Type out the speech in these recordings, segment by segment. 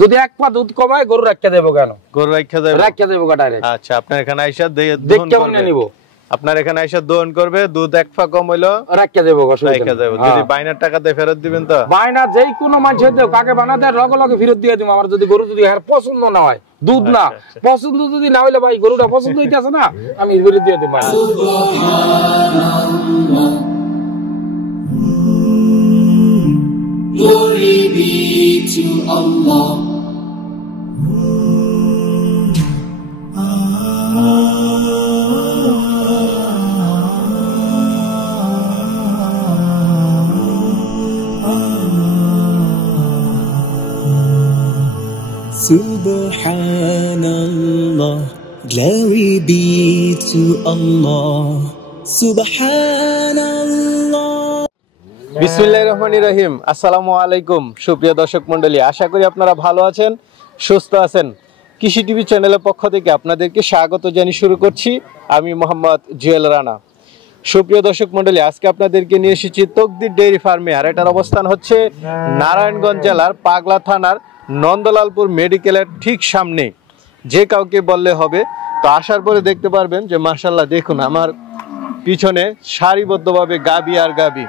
যদি এক পা দুধ কমায় গরু রাখিয়া দেবো কেন? গরু রাখিয়া দেবো ডাইরেক্ট। আচ্ছা, আপনার এখানে আইসা দেখে মনে নিব। আপনার এখানে আইসা দহন করবে, দুধ এক পা কম হইলো রাখিয়া দেবো। যদি বাইনার টাকা দিয়ে ফেরত দিবেন তো? বাইনা যেই কোনো মানুষের দেও, কাকে বানা দেয় লগে লগে ফেরত দিয়ে দিব। আমার যদি গরু যদি আর পছন্দ না হয়, দুধ না পছন্দ যদি না হইলে ভাই গরুটা পছন্দ হইতেছে না, আমি ফেরত দিয়ে দিব। Glory be to Allah. Subhanallah, glory be to Allah. Subhanallah. বিসমিল্লাহির রহমানির রহিম। আসসালামু আলাইকুম সুপ্রিয় দর্শক মণ্ডলী, আশা করি আপনারা ভালো আছেন, সুস্থ আছেন। কৃষি টিভি চ্যানেলের পক্ষ থেকে আপনাদেরকে স্বাগত জানিয়ে শুরু করছি আমি মোহাম্মদ জুয়েল রানা। সুপ্রিয় দর্শক মণ্ডলী, আজকে আপনাদেরকে নিয়ে এসেছি তকদির ডেইরি ফার্মে। আর এটার অবস্থান হচ্ছে নারায়ণগঞ্জ জেলার পাগলা থানার নন্দলালপুর মেডিকেলের ঠিক সামনে। যে কাউকে বললে হবে। তো আসার পরে দেখতে পারবেন যে মাশাআল্লাহ দেখুন আমার পিছনে সারিবদ্ধভাবে গাবি আর গাবি,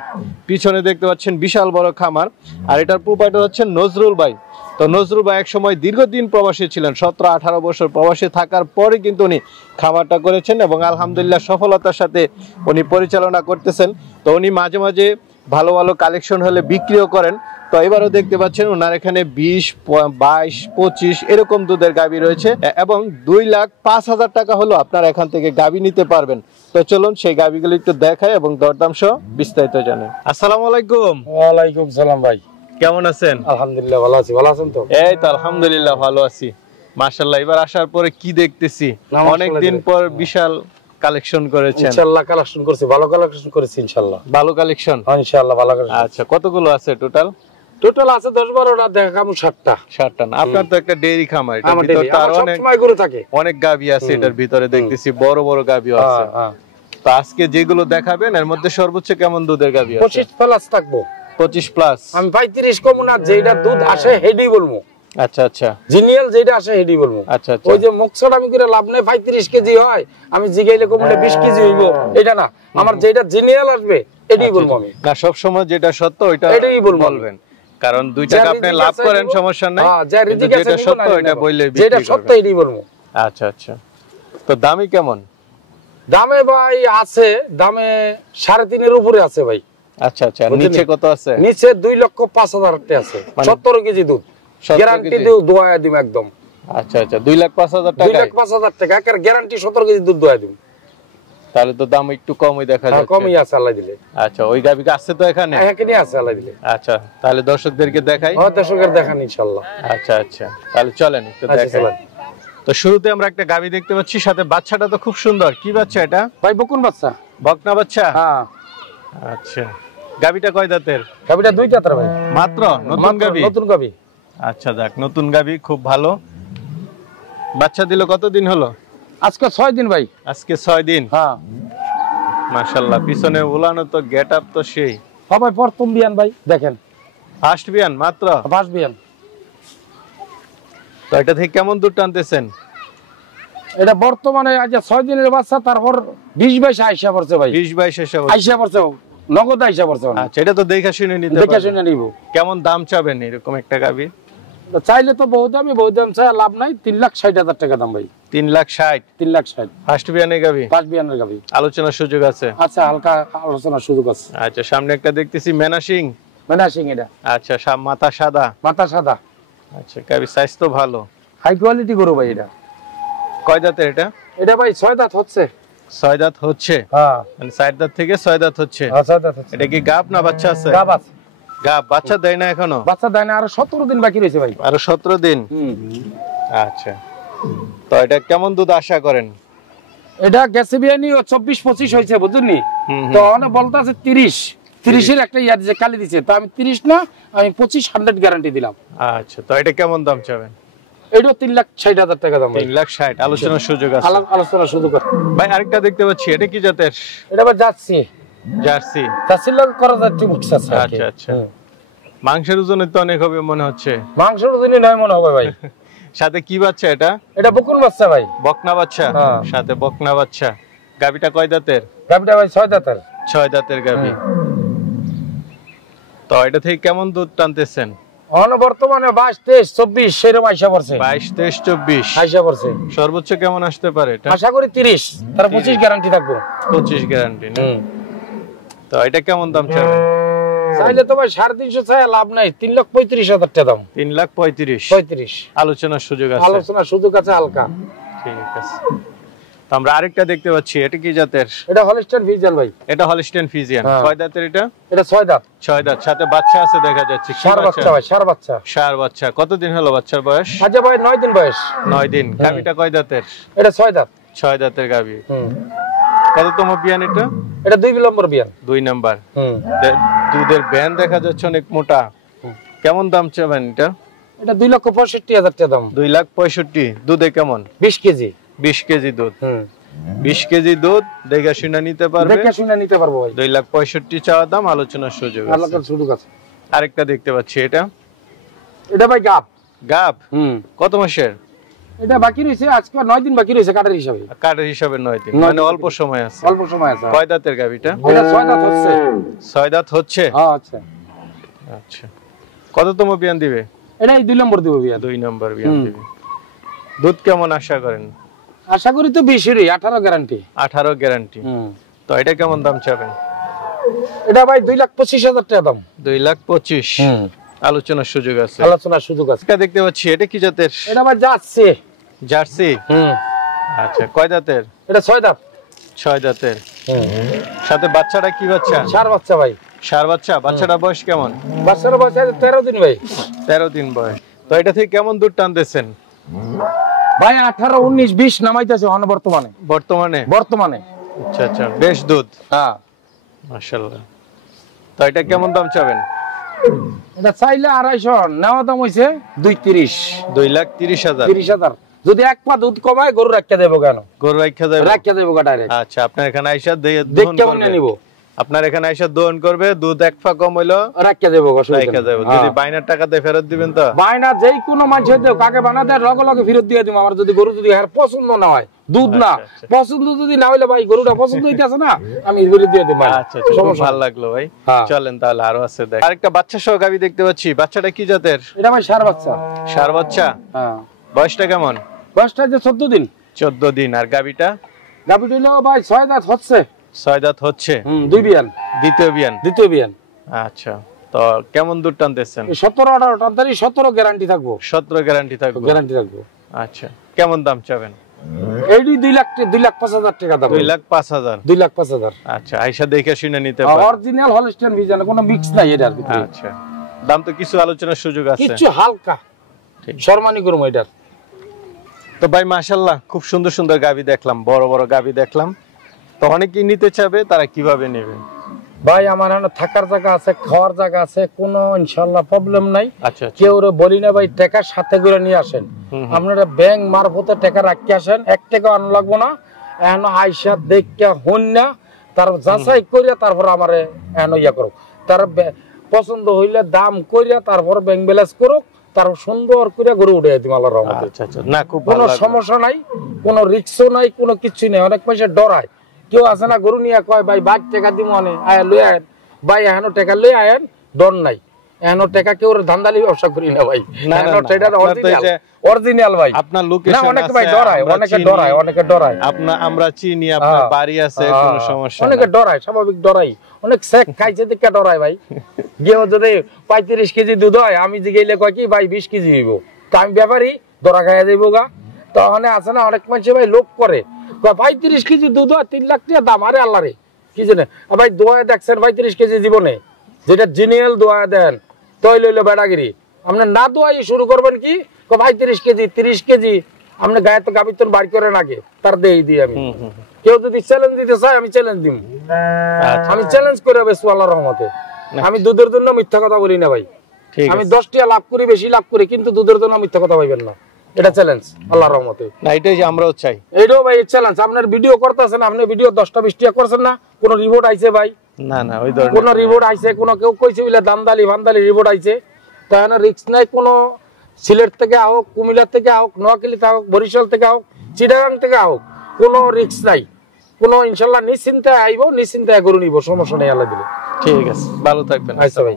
পিছনে দেখতে পাচ্ছেন বিশাল বড় খামার। আর এটার প্রোপাইটার হচ্ছেন নজরুল ভাই। তো নজরুল ভাই এক সময় দীর্ঘদিন প্রবাসী ছিলেন, 17-18 বছর প্রবাসী থাকার পরে কিন্তু উনি খামারটা করেছেন এবং আলহামদুলিল্লাহ সফলতার সাথে উনি পরিচালনা করতেছেন। তো উনি মাঝে মাঝে ভালো ভালো কালেকশন হলে বিক্রিও করেন। তো এবারও দেখতে পাচ্ছেন ওনার এখানে 20, 22, 25 এরকম দুধের গাবি রয়েছে এবং 2,05,000 টাকা হলো আপনারা এখান থেকে গাবি নিতে পারবেন। তো চলুন সেই গাবিগুলো একটু দেখাই এবং দরদাম সহ বিস্তারিত জানাই। আসসালামু আলাইকুম। ওয়ালাইকুম সালাম ভাই, কেমন আছেন? আলহামদুলিল্লাহ ভালো আছি। ভালো আছেন তো? এই তো আলহামদুলিল্লাহ ভালো আছি মাশাআল্লাহ। এবার আসার পরে কি দেখতেছি, অনেকদিন পর বিশাল কালেকশন করেছেন। ইনশাআল্লাহ কালেকশন করছি, ভালো কালেকশন করেছি ইনশাআল্লাহ। ভালো কালেকশন? ইনশাআল্লাহ ভালো কালেকশন। আচ্ছা, কতগুলো আছে টোটাল? টোটাল আছে 10-12টা, দেখামু 60টা। 60টা না? আপনার তো একটা ডেইরি খামার, এটার ভিতর তো আরো অনেক সময় গরু থাকে, অনেক গাবি আছে এটার ভিতরে দেখতেছি, বড় বড় গাবিও আছে। তো আজকে যেগুলো দেখাবেন এর মধ্যে সর্বোচ্চ কেমন দুধের গাবি আছে? 25 প্লাস থাকবো। 25 প্লাস? আমি 35 কম না, যেটা দুধ আসে হেডি বলবো। আচ্ছা আচ্ছা, জিনিয়াল যেটা আসে হেডি বলবো। আচ্ছা আচ্ছা, ওই যে মুখছাড় আমি করে লাভ নাই, 35 কেজি হয় আমি জিগাইলে কমলে 20 কেজি হইব, এটা না। আমার যেটা জিনিয়াল আসবে এটাই বলবো আমি। না, সব সময় যেটা সত্য ওইটা এটাই বলবেন, কারণ 2 টাকা আপনি লাভ করেন সমস্যা নাই। হ্যাঁ, যেটা সত্য ওইটা বললে বিক্রি করবেন। যেটা সত্য এটাই বলবো। আচ্ছা আচ্ছা, তো দামই কেমন? দামে ভাই আছে, দামে 3.5 এর উপরে আছে ভাই। আচ্ছা আচ্ছা, নিচে কত আছে? নিচে 2,05,000 টাকা আছে, 17 কেজি দুধ গ্যারান্টি দেও, দোয়া দিম একদম। আচ্ছা আচ্ছা, 2,05,000 টাকা? 2,05,000 টাকা এর গ্যারান্টি, 17 কেজি দুধ দোয়া দিম। তাহলে তো দাম একটু কমই দেখা যাচ্ছে। কমই আছে আল্লাহ দিলে। আচ্ছা, ওই গাবি আছে তো এখানে? এখানে আছে আল্লাহ দিলে। আচ্ছা, তাহলে দর্শকদেরকে দেখাই। হ্যাঁ, দর্শকদের দেখান ইনশাআল্লাহ। আচ্ছা আচ্ছা, তাহলে চলেন একটু দেখাই। তো শুরুতে আমরা একটা গাবি দেখতে পাচ্ছি, সাথে বাচ্চাটা তো খুব সুন্দর। কি বাচ্চা এটা ভাই? বকুন বাচ্চা, বকনা বাচ্চা। হ্যাঁ। আচ্ছা, গাবিটা কয় দাঁতের? গাবিটা 2 দাঁতের ভাই। মাত্র নতুন গাবি? নতুন গাবি। আচ্ছা, দেখ নতুন গাবি, খুব ভালো। বাচ্চা দিল কতদিন হলো? আজকে 6 দিন ভাই। আজকে 6 দিন? হ্যাঁ। মাশাআল্লাহ, পিছনে উলানো তো গেটআপ তো সেই। হ্যাঁ ভাই, প্রথম বিয়ান ভাই, দেখেন ফার্স্ট বিয়ান মাত্র? ফার্স্ট বিয়ান। তো এটা থেকে কেমন দুধ টানতেছেন? এটা বর্তমানে আজ 6 দিনের বাচ্চা, তারপর 20-22 আইসা পড়ছে ভাই। 20-22 আইসা পড়ছে, নগদ আইসা পড়ছে। আচ্ছা, এটা তো দেখা শুনে নিতে পারবেন। দেখা শুনে নিব। কেমন দাম চাবেন এরকম একটা গাবি? চাইলে তো বহুত দাম চাই, লাভ নাই। 3,60,000 টাকা দাম ভাই। 3,60,000? 3,60,000 ফার্স্ট বিয়ানের গাবি? ফার্স্ট বিয়ানের গাবি। আলোচনার সুযোগ আছে? আচ্ছা, হালকা আলোচনার সুযোগ আছে। আচ্ছা, সামনে একটা দেখতেছি মেনাসিং। মেনাসিং এটা? আচ্ছা, মাথা সাদা? মাথা সাদা। আচ্ছা, গাবি সাইজ তো ভালো, হাই কোয়ালিটি গরু ভাই। এটা কয় দাঁতের এটা? এটা ভাই 6 দাঁত হচ্ছে। 6 দাঁত হচ্ছে? হ্যাঁ, মানে 4 দাঁত থেকে 6 দাঁত হচ্ছে। হ্যাঁ, 6 দাঁত হচ্ছে। এটা কি গাব না বাচ্চা আছে? গাব আছে। গাব, বাচ্চা দেয় না এখনো? বাচ্চা দেয় না, আরো 17 দিন বাকি রয়েছে ভাই। আরো 17 দিন? আচ্ছা, তো এটা কেমন দুধ আশা করেন? এটা গেছে বিয়ানি 24-25 হয়েছে, বুঝুননি? তো অনেক বলতে আছে 30 এর একটা ইয়ার যে কালি দিছে, তো আমি 30 না, আমি 25 100 গ্যারান্টি দিলাম। আচ্ছা, তো এটা কেমন দাম চাবেন? এটা 3,60,000 টাকা দাম। 3,60,000? আলোচনার সুযোগ আছে? আলোচনার সুযোগ আছে ভাই। আরেকটা দেখতে পাচ্ছি, এটা কি জাতের? এটা আবার জার্সি। জার্সি? জার্সি লোক করা যাচ্ছে, বুঝছ আছে। আচ্ছা আচ্ছা, মাংসের ওজন তো অনেক হবে মনে হচ্ছে। মাংসের ওজনই নয় মনে হবে ভাই। সাথে কি বাচ্চা এটা? এটা বকুন বাচ্চা ভাই। বকনা বাচ্চা? সাথে বকনা বাচ্চা। গাবিটা কয় দাঁতের? গাবিটা ভাই 6 দাঁতের। 6 দাঁতের গাবি। তো এটা থেকে কেমন দুধ টানতেছেন? বর্তমানে 22, 23, 24 সেরকম আইসা পড়ছে। 22, 23, 24 আইসা পড়ছে। সর্বোচ্চ কেমন আসতে পারে এটা? আশা করি 30, তার 25 গ্যারান্টি থাকবে। 25 গ্যারান্টি না? তো এটা কেমন দাম চাবেন? চাইলে তো ভাই 350 চাই, লাভ নাই। 3,35,000 টাকা দাম। 3,35,000 আলোচনার সুযোগ আছে? আলোচনার সুযোগ আছে হালকা। ঠিক আছে। তো আমরা আরেকটা দেখতে পাচ্ছি, এটা কি জাতের? এটা হলস্টাইন ফ্রিজিয়ান ভাই। এটা হলস্টাইন ফ্রিজিয়ান। কয় দাঁতের এটা? এটা 6 দাঁত। 6 দাঁত, সাথে বাচ্চা আছে দেখা যাচ্ছে। কি বাচ্চা ভাই? ষাঁড় বাচ্চা। ষাঁড় বাচ্চা। কতদিন হলো বাচ্চার বয়স? আচ্ছা ভাই 9 দিন বয়স। 9 দিন। গাবিটা কয় দাঁতের? এটা 6 দাঁত। 6 দাঁতের গাবি। কততম বিয়ান এটা? এটা 2 নম্বর বিয়ান। 2 নাম্বার। দুধের ব্যান দেখা যাচ্ছে অনেক মোটা। কেমন দাম চাবেন এটা? এটা 2,65,000 টাকা দাম। 2,65,000। দুধে কেমন? 20 কেজি। 20 কেজি দুধ। 20 কেজি দুধ দেখে শুনে নিতে পারবে। দেখে শুনে নিতে পারবো ভাই। 2,65,000 চাওয়া দাম, আলোচনার সুযোগ আছে। আলোচনার সুযোগ আছে। আরেকটা দেখতে পাচ্ছি, এটা? এটা ভাই গাব। গাব? কত মাসের? এটা বাকি রইছে আজকে 9 দিন বাকি রইছে কাটার হিসাবে। কাটার হিসাবে 9 দিন, মানে অল্প সময় আছে। অল্প সময় আছে। কয় দাঁতের গাবিটা? এটা 6 দাঁত হচ্ছে। 6 দাঁত হচ্ছে? হ্যাঁ আচ্ছা। আচ্ছা। কততম বিয়ান দিবে? এটা 2 নম্বর দিব বিয়ান। 2 নম্বর বিয়ান দিবে। দুধ কেমন আশা করেন? আশা করি তো 20 18 গ্যারান্টি। 18 গ্যারান্টি। তো এটা কেমন দাম চাবেন? এটা ভাই 2,25,000 টাকা দাম। 2,25,000। আলোচনার সুযোগ আছে? আলোচনার সুযোগ আছে। এটা দেখতে পাচ্ছি, এটা কি জাতের? এটা ভাই জার্সি। জার্সি? আচ্ছা। কয় দাঁতের? এটা 6 দাঁত। 6 দাঁতের। সাথে বাচ্চাটা কি বাচ্চা? ষাঁড় বাচ্চা ভাই। ষাঁড় বাচ্চা। বাচ্চাটা বয়স কেমন? বাচ্চার বয়স 13 দিন ভাই। 13 দিন বয়স। তো এটা থেকে কেমন দুধ টানতেছেন? ভাই 18, 19, 20 নামাইতেছে বর্তমানে। বর্তমানে। আচ্ছা আচ্ছা, বেশ দুধ। হ্যাঁ মাশাআল্লাহ। তো এটা কেমন দাম চাবেন? এটা চাইলে 250, নেওয়া দাম হইছে 2,30,000। 2,30,000। 30,000। যদি এক পা দুধ কমায় গরু রাখিয়া দেব কেন? গরু রাখিয়া দেব ডাইরেক্ট। আচ্ছা, আপনার এখানে আইসা দহন করবে। আপনার এখানে আইসা দহন করবে, দুধ এক পা কম হইলো রাখিয়া দেব। যদি বাইনার টাকা দিয়ে ফেরত দিবেন তো? বাইনা যেই কোনো মানুষ দেও, কাকে বানা দেয় লগে লগে ফেরত দিয়ে দিব। আমার যদি গরু যদি পছন্দ না হয়, দুধ না পছন্দ যদি না হইলে ভাই গরুটা পছন্দ হইতাছে না, আমি ফেরত দিয়ে দেব। আচ্ছা, খুব ভালো লাগলো ভাই। চলেন তাহলে আরো আছে দেখ। আরেকটা বাচ্চা সহ গাবি দেখতে পাচ্ছি। বাচ্চাটা কি জাতের? এটা ভাই ষাঁড় বাচ্চা। ষাঁড় বাচ্চা? হ্যাঁ। বয়সটা কেমন? বয়সটা যে 14 দিন। 14 দিন। আর গাবিটা? গাবিটা হলো ভাই 6 দাঁত হচ্ছে। 6 দাঁত হচ্ছে। 2 বিয়ান। দ্বিতীয় বিয়ান। আচ্ছা। তো কেমন দুধ টানতেছেন? 17, 18 টানতারি। 17 গ্যারান্টি থাকবো। 17 গ্যারান্টি থাকবো। আচ্ছা। কেমন দাম চাবেন? এইডি 2,05,000 টাকা দাম। 2,05,000। 2,05,000। আচ্ছা, আইসা দেখে শুনে নিতে পারবেন। অরিজিনাল হলস্টাইন ফ্রিজিয়ান, কোনো মিক্স নাই এটার ভিতরে। আচ্ছা। দাম তো কিছু আলোচনার সুযোগ আছে? কিছু হালকা সম্মানী করব এটার। তো ভাই মাশাআল্লাহ, খুব সুন্দর সুন্দর গাবি দেখলাম, বড় বড় গাবি দেখলাম। তো অনেকেই নিতে চাবে, তারা কিভাবে নেবে? ভাই আমার এখানে থাকার জায়গা আছে, খাওয়ার জায়গা আছে, কোনো ইনশাআল্লাহ প্রবলেম নাই। আচ্ছা। কেউ বলি না ভাই টাকা সাথে করে নিয়ে আসেন। আপনারা ব্যাংক মারফতে টাকা রাখতে আসেন, 1 টাকা আনা লাগবো না। এখন আইসা দেখে হন না, তার যাচাই করিয়া তারপর আমারে এখন ইয়া করুক। তার পছন্দ হইলে দাম করিয়া তারপর ব্যাংক ব্যালেন্স করুক, তার সুন্দর করে গরু উঠে দিম আল্লাহর রহমতে। আচ্ছা। না, খুব কোনো সমস্যা নাই, কোনো রিস্কও নাই, কোনো কিছু নেই। অনেক পয়সা ডরায়, কেউ আছে না গরু নিয়ে কয় ভাই 22 টাকা দিব অনে আয়া লই আয়েন ভাই, এখনো টাকা লই আয়েন, ডর নাই। এখনো টাকা কেউ ধান্দালি ব্যবসা করি না ভাই। অরিজিনাল ভাই। আপনার লোকেশন আছে, অনেকে ভাই ডরায়, অনেকে ডরায়। আমরা চিনি, আপনার বাড়ি আছে, কোনো সমস্যা নাই। অনেকে ডরায়, স্বাভাবিক ডরাই। অনেক শেক খাইছে দেখে ডরায় ভাই। গেও যদি 35 কেজি দুধ হয়, আমি যে গেলে কয় কি ভাই 20 কেজি হইব, তো আমি ব্যাপারী ধরা খাইয়া যাইব গা। তখন আছে না অনেক মানুষ ভাই লোক করে 35 কেজি দুধ হয় 3 লাখ টাকা দাম। আরে আল্লাহ রে, কি জানে ভাই দোয়া দেখছেন 35 কেজি জীবনে, যেটা জিনিয়াল দোয়া দেন তৈ লইলো বেড়াগিরি। আপনি না দোয়াই শুরু করবেন কি 35 কেজি 30 কেজি আপনি গায়ে তো গাবিতন বার করেন আগে, তার দেই দিই আমি। কেউ যদি চ্যালেঞ্জ দিতে চায় আমি চ্যালেঞ্জ দিব। আমি চ্যালেঞ্জ করে বেশ আল্লাহর রহমতে। আমি দুধের জন্য মিথ্যা কথা বলি না ভাই। আমি 10 টাকা লাভ করি, বেশি লাভ করি, কিন্তু দুধের জন্য মিথ্যা কথা বলবেন না। এটা চ্যালেঞ্জ আল্লাহর রহমতে। না, এটাই যে আমরাও চাই। এইটাও ভাই চ্যালেঞ্জ। আপনার ভিডিও করতেছেন, আপনি ভিডিও 10টা 20টা করছেন না, কোন রিপোর্ট আইছে ভাই না না ওই ধরনের কোন রিপোর্ট আইছে, কোন কেউ কইছে বলে দান্দালি ভান্দালি রিপোর্ট আইছে, তাহলে রিস্ক নাই। কোন সিলেট থেকে হোক, কুমিল্লা থেকে হোক, নোয়াখালী থেকে হোক, বরিশাল থেকে হোক, চিটাগাং থেকে হোক, কোনো রিস্ক নাই। কোনো ইনশাল্লাহ নিশ্চিন্তায় আইব, নিশ্চিন্তায় গরু নিব, সমস্যা নেই আল্লাহ দিলে। ঠিক আছে, ভালো থাকবেন। আচ্ছা ভাই।